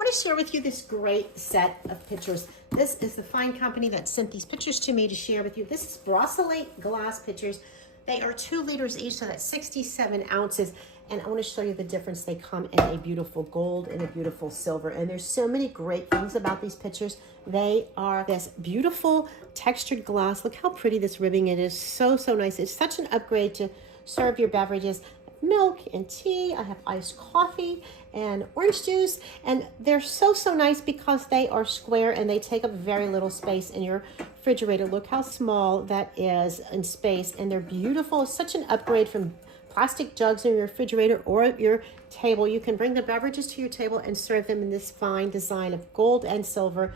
want to share with you this great set of pitchers. This is the fine company that sent these pitchers to me to share with you. This is Borosilicate glass pitchers. They are 2 liters each, so that's 67 ounces. And I want to show you the difference. They come in a beautiful gold and a beautiful silver. And there's so many great things about these pitchers. They are this beautiful textured glass. Look how pretty this ribbing it is. So, so nice. It's such an upgrade to serve your beverages. Milk and tea. I have iced coffee and orange juice, and they're so nice because they are square and they take up very little space in your refrigerator. Look how small that is in space, and they're beautiful. It's such an upgrade from plastic jugs in your refrigerator or at your table. You can bring the beverages to your table and serve them in this fine design of gold and silver.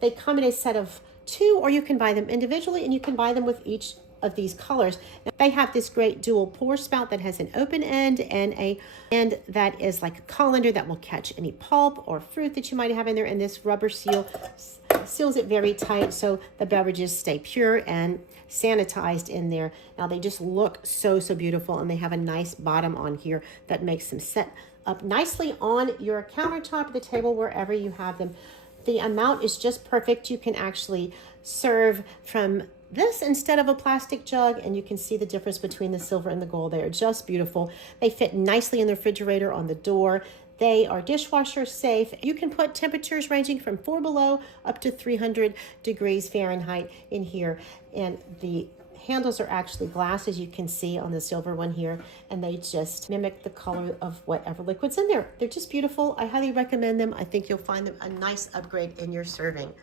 They come in a set of 2, or you can buy them individually, and you can buy them with each of these colors. They have this great dual pour spout that has an open end and a end that is like a colander that will catch any pulp or fruit that you might have in there, and this rubber seal seals it very tight so the beverages stay pure and sanitized in there. Now they just look so beautiful, and they have a nice bottom on here that makes them set up nicely on your countertop, the table, wherever you have them. The amount is just perfect. You can actually serve from this instead of a plastic jug, and you can see the difference between the silver and the gold. They are just beautiful. They fit nicely in the refrigerator on the door. They are dishwasher safe. You can put temperatures ranging from 4 below up to 300 degrees Fahrenheit in here. And the handles are actually glass, as you can see on the silver one here, and they just mimic the color of whatever liquid's in there. They're just beautiful. I highly recommend them. I think you'll find them a nice upgrade in your serving.